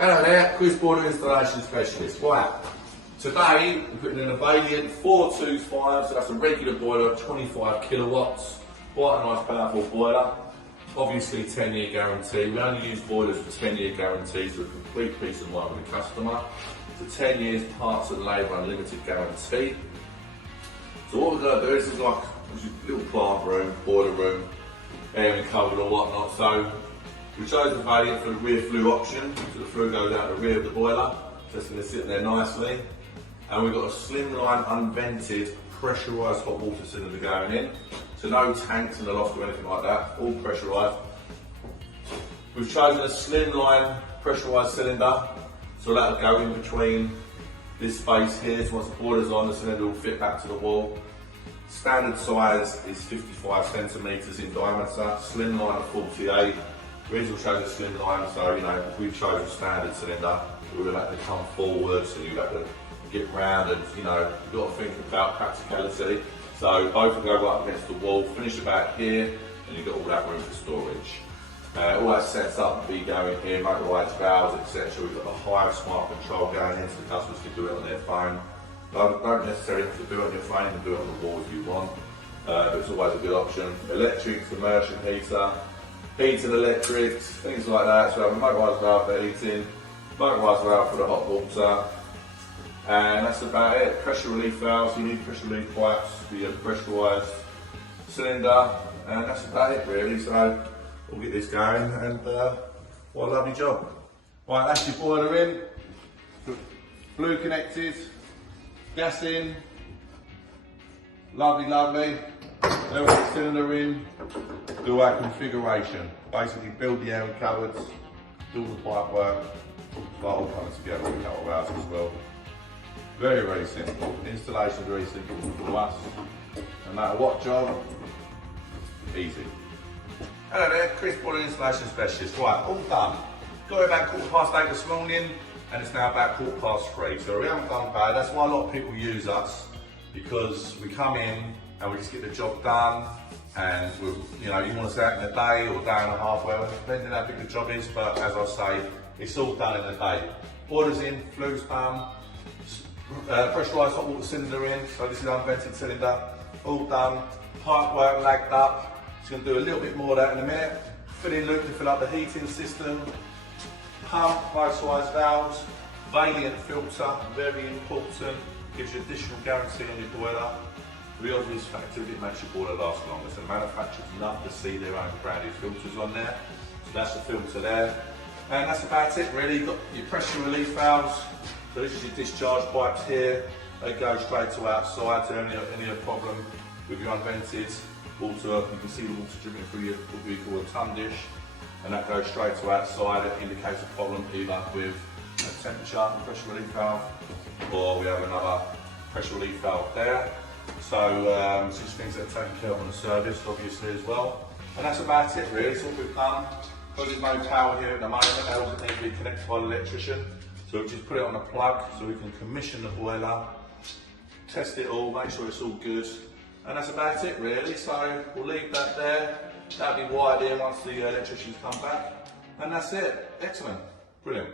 Hello there, Chris, Boiler Installation Specialist. Right, today we're putting in a Vaillant 425, so that's a regular boiler, 25 kilowatts. Quite a nice powerful boiler. Obviously 10-year guarantee. We only use boilers with 10-year guarantees with complete peace of mind with the customer. It's a 10 years parts and labour unlimited guarantee. So what we're going to do is like a little plant room, boiler room, airing covered or whatnot. So we chose the Vaillant for the rear flue option, so the flue goes out the rear of the boiler, so it's going to sit there nicely. And we've got a slimline, unvented, pressurised hot water cylinder going in. So no tanks in the loft or anything like that, all pressurised. We've chosen a slimline pressurised cylinder, so that'll go in between this space here, so once the boiler's on, the cylinder will fit back to the wall. Standard size is 55 centimetres in diameter, slimline of 48. The reason we chose a slimline, so if we've chosen a standard cylinder, we would have had to come forward, so you'd have to get round and you've got to think about practicality. So both will go right against the wall, finish about here, and you've got all that room for storage. All that sets up to be going here, motorised valves, etc. We've got the Hive smart control going in, so the customers can do it on their phone. Don't necessarily have to do it on your phone, you can do it on the wall if you want, but it's always a good option. Electrics, immersion heater, heating electrics, things like that. So we have a motorised valve for heating, motorised valve for the hot water, and that's about it. Pressure relief valves, you need pressure relief pipes for your pressurised cylinder, and that's about it really. So we'll get this going, and what a lovely job. Right, that's your boiler in, flue connected, gas in, lovely, lovely. Then we'll put the cylinder in, do our configuration. Basically build the airing cupboards, do all the pipe work, start all coming together in a couple of hours as well. Very, very simple. Installation very simple for us. No matter what job, easy. Hello there, Chris, Boiler Installation Specialist. Right, all done. Got it about 8:15 this morning, and it's now about 3:15. So we haven't done bad. That's why a lot of people use us, because we come in and we just get the job done. And you want us out in a day or a day and a half, whatever, depending on how big the job is. But as I say, it's all done in a day. Boiler's in, flue's done, pressurised hot water cylinder in. So this is unvented cylinder, all done. Pipe work lagged up. It's going to do a little bit more of that in a minute. Filling loop to fill up the heating system. Pump, pressurised valves, Vaillant filter, very important. Gives you additional guarantee on your boiler. The obvious factor is it makes your boiler last longer. So the manufacturers love to see their own branded filters on there. So that's the filter there. And that's about it really. You've got your pressure relief valves. So this is your discharge pipes here. They go straight to outside, so any problem with your unvented water, you can see the water dripping through your, what we call a ton dish, and that goes straight to outside. It indicates a problem either with a temperature and pressure relief valve, or we have another pressure relief valve there. So these things that are taken care of on the service, obviously, as well. And that's about it really. It's all we've done. Because there's no power here at the moment, that doesn't need to be connected by the electrician. So we just put it on a plug so we can commission the boiler, test it all, make sure it's all good. And that's about it really. So we'll leave that there. That'll be wired in once the electricians come back. And that's it. Excellent. Brilliant.